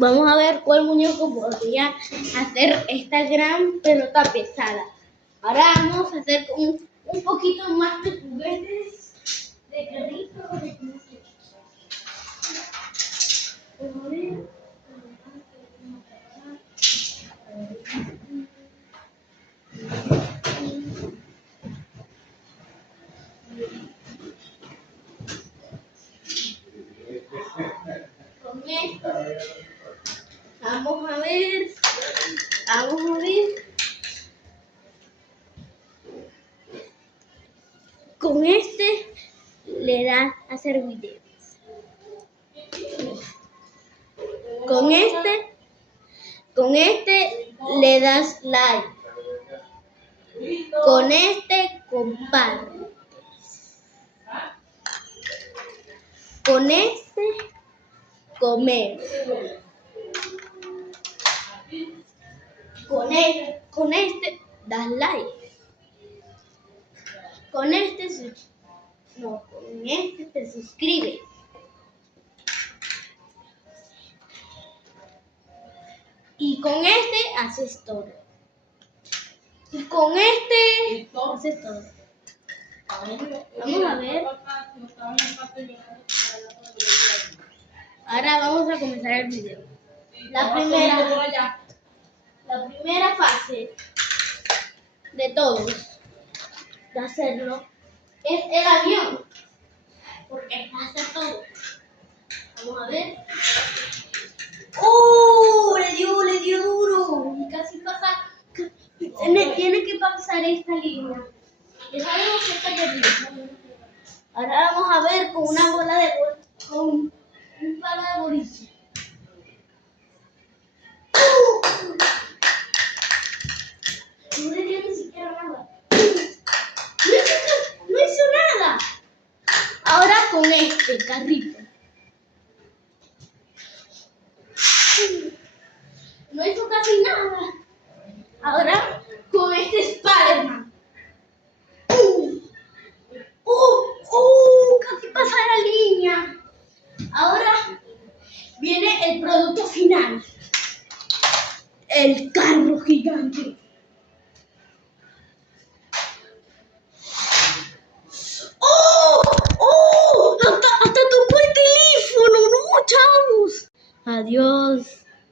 Vamos a ver cuál muñeco podría hacer esta gran pelota pesada. Ahora vamos a hacer un poquito más de juguetes, de carritos, de cómo se con esto. Vamos a ver. Con este le das a hacer videos. Con este le das like. Con este compartes. Con este comer. Con este das like. Con este te suscribes. Y con este haces todo. Y con este haces todo. Vamos a ver. Ahora vamos a comenzar el video. La primera fase de todos de hacerlo es el avión. Porque es hacer todo. Vamos a ver. Le dio duro. Y casi pasa. Tiene que pasar esta línea. Ya sabemos que está perdido. Ahora vamos a ver con una bola de con un palo de boliche. No le dio ni siquiera nada. No hizo nada. Ahora con este carrito. No hizo casi nada. Ahora con este Spider-Man.